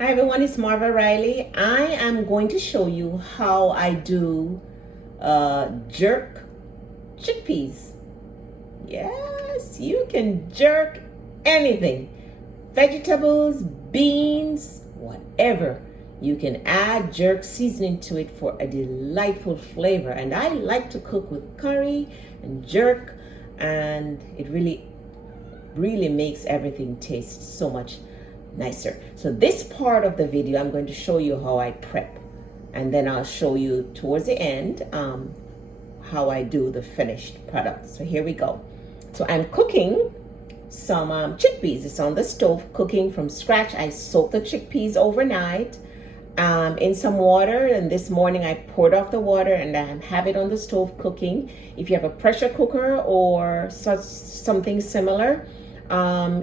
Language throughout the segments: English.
Hi everyone, it's Marva Riley. I am going to show you how I do jerk chickpeas. Yes, you can jerk anything. Vegetables, beans, whatever. You can add jerk seasoning to it for a delightful flavor. And I like to cook with curry and jerk, and it really makes everything taste so much nicer. So this part of the video, I'm going to show you how I prep, and then I'll show you towards the end how I do the finished product. So here we go. So I'm cooking some chickpeas. It's on the stove, cooking from scratch. I soaked the chickpeas overnight in some water, and this morning I poured off the water and I have it on the stove cooking. If you have a pressure cooker or something similar,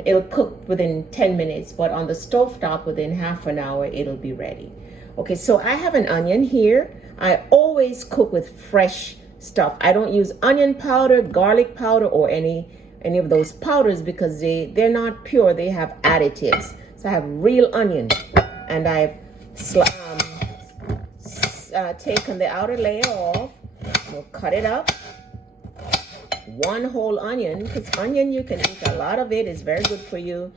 it'll cook within 10 minutes, but on the stovetop within half an hour it'll be ready. Okay, so I have an onion here. I always cook with fresh stuff. I don't use onion powder, garlic powder, or any of those powders because they're not pure. They have additives. So I have real onion, and I've taken the outer layer off. We'll cut it up. One whole onion, because onion, you can eat a lot of it. It's very good for you,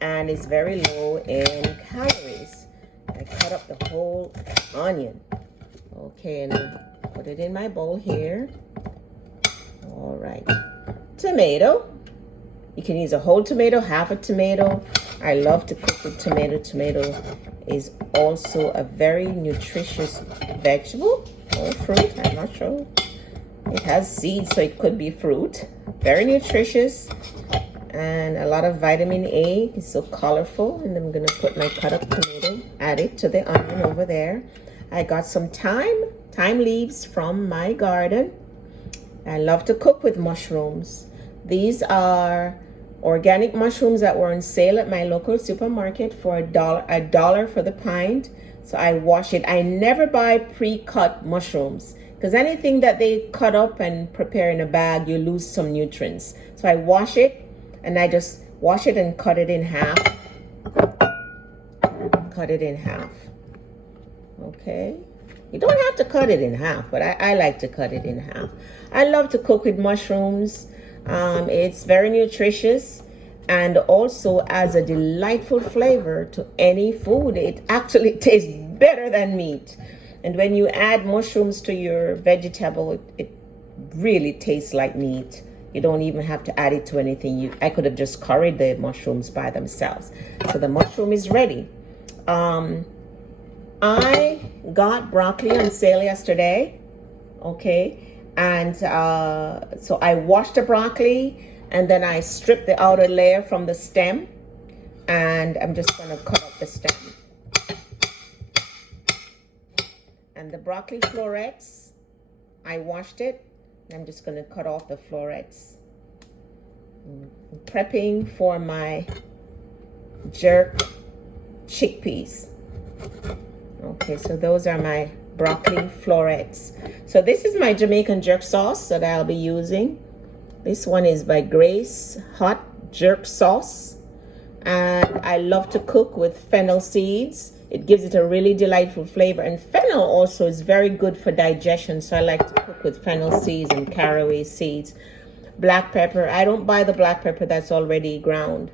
and it's very low in calories. I cut up the whole onion. Okay, and I put it in my bowl here. All right. Tomato. You can use a whole tomato, half a tomato. I love to cook with tomato. Tomato is also a very nutritious vegetable or fruit. I'm not sure. It has seeds, so it could be fruit. Very nutritious and a lot of vitamin A. It's so colorful. And I'm gonna put my cut up tomato, add it to the onion over there. I got some thyme leaves from my garden. I love to cook with mushrooms. These are organic mushrooms that were on sale at my local supermarket for a dollar for the pint. So I wash it. I never buy pre-cut mushrooms, because anything that they cut up and prepare in a bag, you lose some nutrients. So I wash it, and I just wash it and cut it in half. Cut it in half. Okay. You don't have to cut it in half, but I like to cut it in half. I love to cook with mushrooms. It's very nutritious and also adds a delightful flavor to any food. It actually tastes better than meat. And when you add mushrooms to your vegetable, it really tastes like meat. You don't even have to add it to anything. I could have just curried the mushrooms by themselves. So the mushroom is ready. I got broccoli on sale yesterday. Okay. And so I washed the broccoli, and then I stripped the outer layer from the stem. And I'm just going to cut up the stem. And the broccoli florets, I washed it. I'm just going to cut off the florets. I'm prepping for my jerk chickpeas. Okay, so those are my broccoli florets. So this is my Jamaican jerk sauce that I'll be using. This one is by Grace Hot Jerk Sauce. And I love to cook with fennel seeds. It gives it a really delightful flavor. And fennel also is very good for digestion. So I like to cook with fennel seeds and caraway seeds. Black pepper. I don't buy the black pepper that's already ground.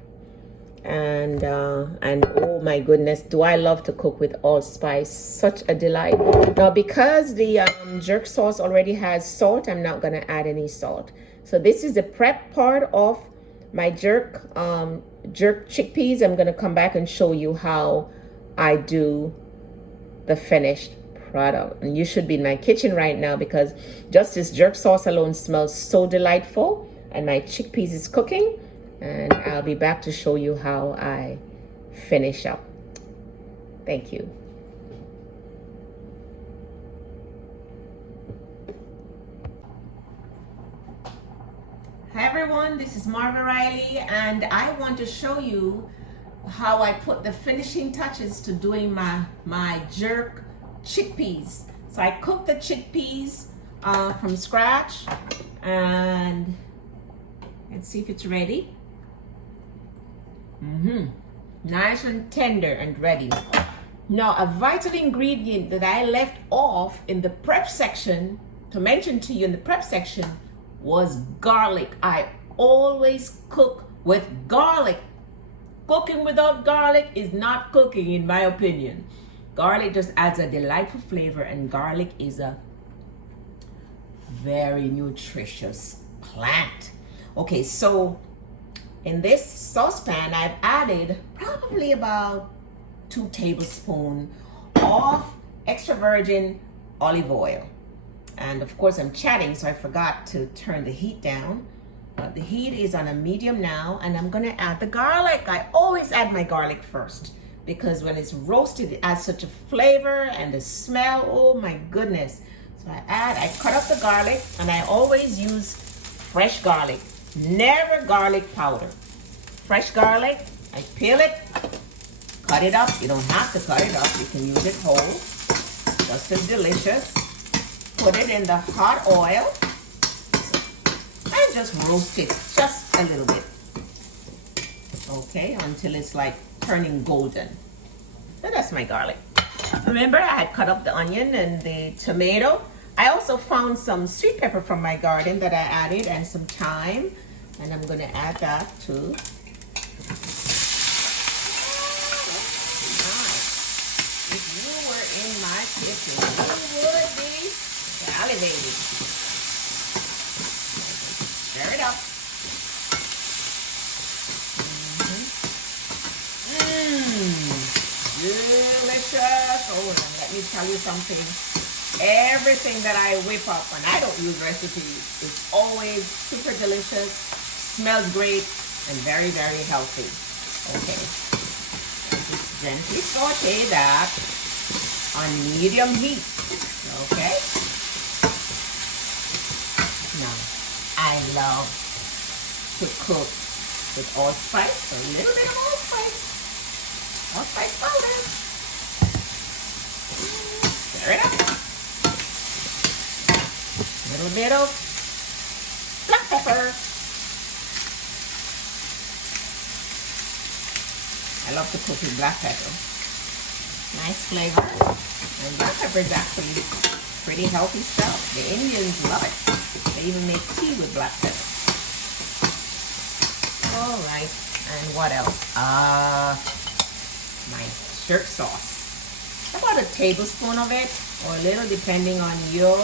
And oh my goodness, do I love to cook with allspice. Such a delight. Now, because the jerk sauce already has salt, I'm not going to add any salt. So this is the prep part of my jerk chickpeas. I'm going to come back and show you how I do the finished product. And you should be in my kitchen right now, because just this jerk sauce alone smells so delightful. And my chickpeas is cooking, and I'll be back to show you how I finish up. Thank you. Hi everyone, this is Marva Riley, and I want to show you how I put the finishing touches to doing my jerk chickpeas. So I cooked the chickpeas from scratch, and let's see if it's ready. Nice and tender and ready. Now, a vital ingredient that I left off in the prep section, to mention to you in the prep section, was garlic. I always cook with garlic. Cooking without garlic is not cooking, in my opinion. Garlic just adds a delightful flavor, and garlic is a very nutritious plant. Okay, so in this saucepan, I've added probably about 2 tablespoons of extra virgin olive oil. And of course, I'm chatting, so I forgot to turn the heat down. But the heat is on a medium now, and I'm gonna add the garlic. I always add my garlic first because when it's roasted, it adds such a flavor and the smell, oh my goodness. So I cut up the garlic, and I always use fresh garlic, never garlic powder. Fresh garlic, I peel it, cut it up. You don't have to cut it up, you can use it whole, just as delicious. Put it in the hot oil and just roast it just a little bit. Okay, until it's like turning golden. So that's my garlic. Remember, I had cut up the onion and the tomato. I also found some sweet pepper from my garden that I added, and some thyme, and I'm gonna add that too. If you were in my kitchen, you would be salivating. Stir it up. Delicious. Oh, and let me tell you something. Everything that I whip up, and I don't use recipes, is always super delicious, smells great, and very, very healthy. Okay. Just gently saute that on medium heat. Okay. Now, I love to cook with allspice, a little bit of allspice. Allspice powder. Stir it up. A little bit of black pepper. I love to cook with black pepper. Nice flavor. And black pepper is actually pretty healthy stuff. The Indians love it. They even make tea with black pepper. All right. And what else? My jerk sauce. About a tablespoon of it, or a little depending on your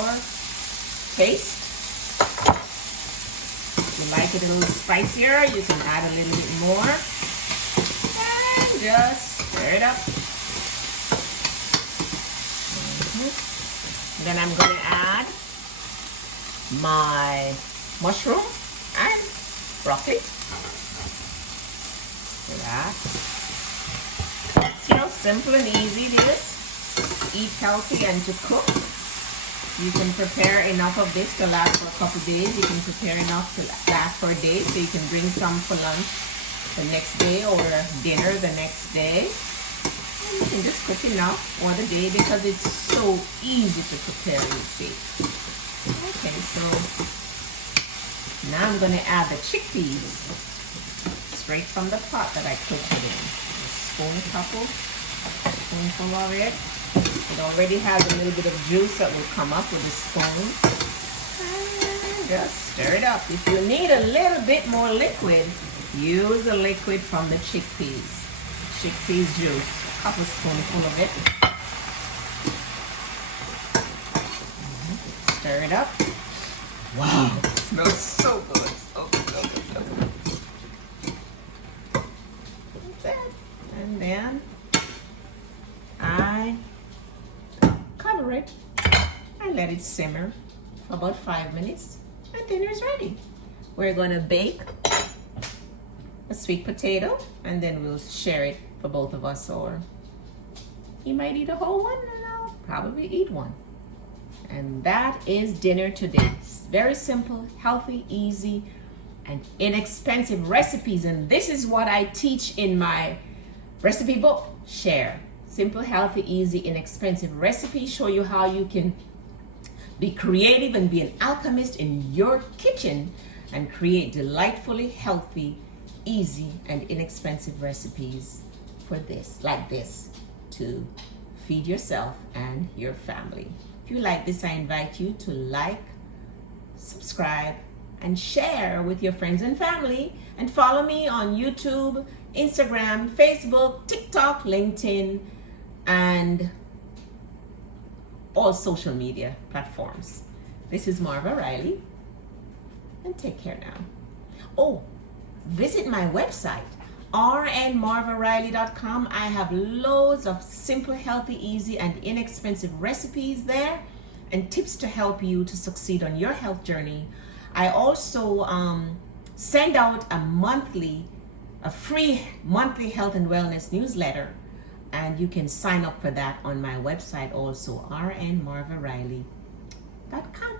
taste. If you like it a little spicier, you can add a little bit more. And just stir it up. Then I'm going to add my mushroom and broccoli. So that. See how simple and easy it is to eat healthy and to cook. You can prepare enough of this to last for a couple days. You can prepare enough to last for a day, so you can bring some for lunch the next day or dinner the next day. And you can just cook enough for the day because it's so easy to prepare, you see. Okay, so now I'm going to add the chickpeas straight from the pot that I cooked it in. Spoonful of it. It already has a little bit of juice that will come up with the spoon. And just stir it up. If you need a little bit more liquid, use the liquid from the chickpeas. Chickpeas juice. A couple spoonful of it. Stir it up. Wow, it smells so good. So good, so good, so good. That's it. And then I cover it and let it simmer for about 5 minutes, and dinner is ready. We're going to bake a sweet potato, and then we'll share it for both of us, or you might eat a whole one and I'll probably eat one. And that is dinner today. It's very simple, healthy, easy, and inexpensive recipes. And this is what I teach in my recipe book, SHEIR. Simple, healthy, easy, inexpensive recipes. Show you how you can be creative and be an alchemist in your kitchen and create delightfully healthy, easy, and inexpensive recipes for this, like this, to feed yourself and your family. If you like this, I invite you to like, subscribe, and share with your friends and family, and follow me on YouTube, Instagram, Facebook, TikTok, LinkedIn, and all social media platforms. This is Marva Riley, and take care now. Oh, visit my website, rnmarvariley.com. I have loads of simple, healthy, easy, and inexpensive recipes there and tips to help you to succeed on your health journey. I also send out a free monthly health and wellness newsletter, and you can sign up for that on my website also, rnmarvariley.com.